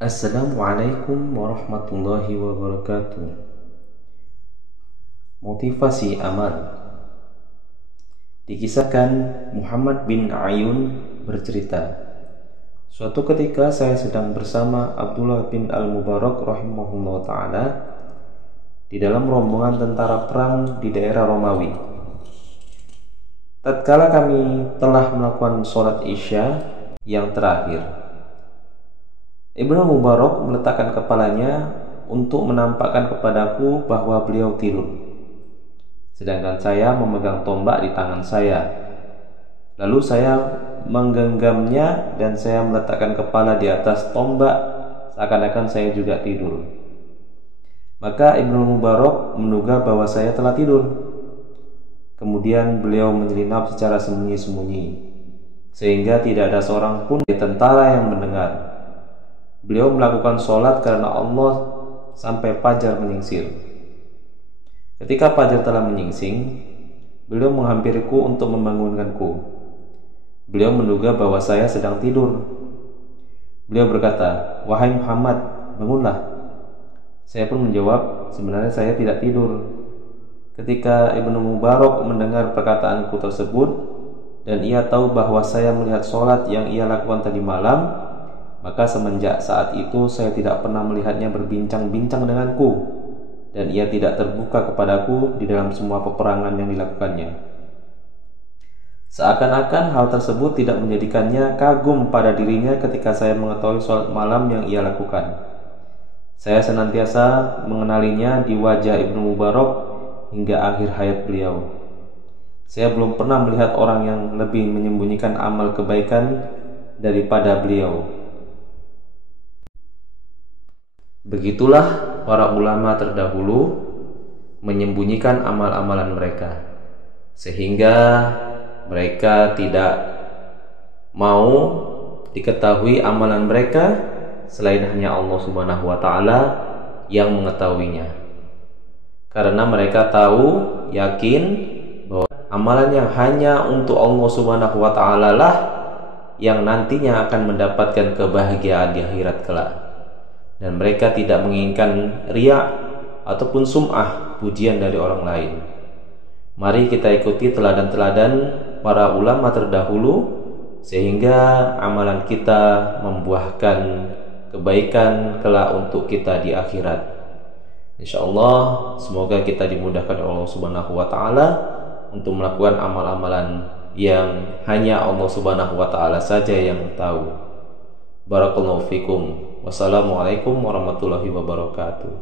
Assalamualaikum warahmatullahi wabarakatuh. Motivasi amal. Dikisahkan Muhammad bin Ayun bercerita, suatu ketika saya sedang bersama Abdullah bin Al-Mubarak rahimahullah ta'ala di dalam rombongan tentara perang di daerah Romawi. Tatkala kami telah melakukan sholat isya yang terakhir, Ibnu Mubarak meletakkan kepalanya untuk menampakkan kepadaku bahwa beliau tidur, sedangkan saya memegang tombak di tangan saya. Lalu saya menggenggamnya dan saya meletakkan kepala di atas tombak seakan-akan saya juga tidur. Maka Ibnu Mubarak menduga bahwa saya telah tidur. Kemudian beliau menyelinap secara sembunyi-sembunyi sehingga tidak ada seorang pun dari tentara yang mendengar. Beliau melakukan sholat karena Allah sampai fajar menyingsir. Ketika fajar telah menyingsing, beliau menghampiriku untuk membangunkanku. Beliau menduga bahwa saya sedang tidur. Beliau berkata, "Wahai Muhammad, bangunlah." Saya pun menjawab, "Sebenarnya saya tidak tidur." Ketika Ibnu Mubarak mendengar perkataanku tersebut dan ia tahu bahwa saya melihat sholat yang ia lakukan tadi malam, maka semenjak saat itu saya tidak pernah melihatnya berbincang-bincang denganku, dan ia tidak terbuka kepadaku di dalam semua peperangan yang dilakukannya. Seakan-akan hal tersebut tidak menjadikannya kagum pada dirinya ketika saya mengetahui sholat malam yang ia lakukan. Saya senantiasa mengenalinya di wajah Ibnu Mubarak hingga akhir hayat beliau. Saya belum pernah melihat orang yang lebih menyembunyikan amal kebaikan daripada beliau. Begitulah para ulama terdahulu menyembunyikan amal-amalan mereka, sehingga mereka tidak mau diketahui amalan mereka selain hanya Allah Subhanahu wa ta'ala yang mengetahuinya. Karena mereka tahu, yakin bahwa amalan yang hanya untuk Allah Subhanahu wa ta'ala lah yang nantinya akan mendapatkan kebahagiaan di akhirat kelak. Dan mereka tidak menginginkan riya ataupun sum'ah, pujian dari orang lain. Mari kita ikuti teladan-teladan para ulama terdahulu sehingga amalan kita membuahkan kebaikan kelak untuk kita di akhirat. InsyaAllah semoga kita dimudahkan oleh Allah Subhanahu wa ta'ala untuk melakukan amal-amalan yang hanya Allah Subhanahu wa ta'ala saja yang tahu. Barakallahu fikum. Wassalamualaikum warahmatullahi wabarakatuh.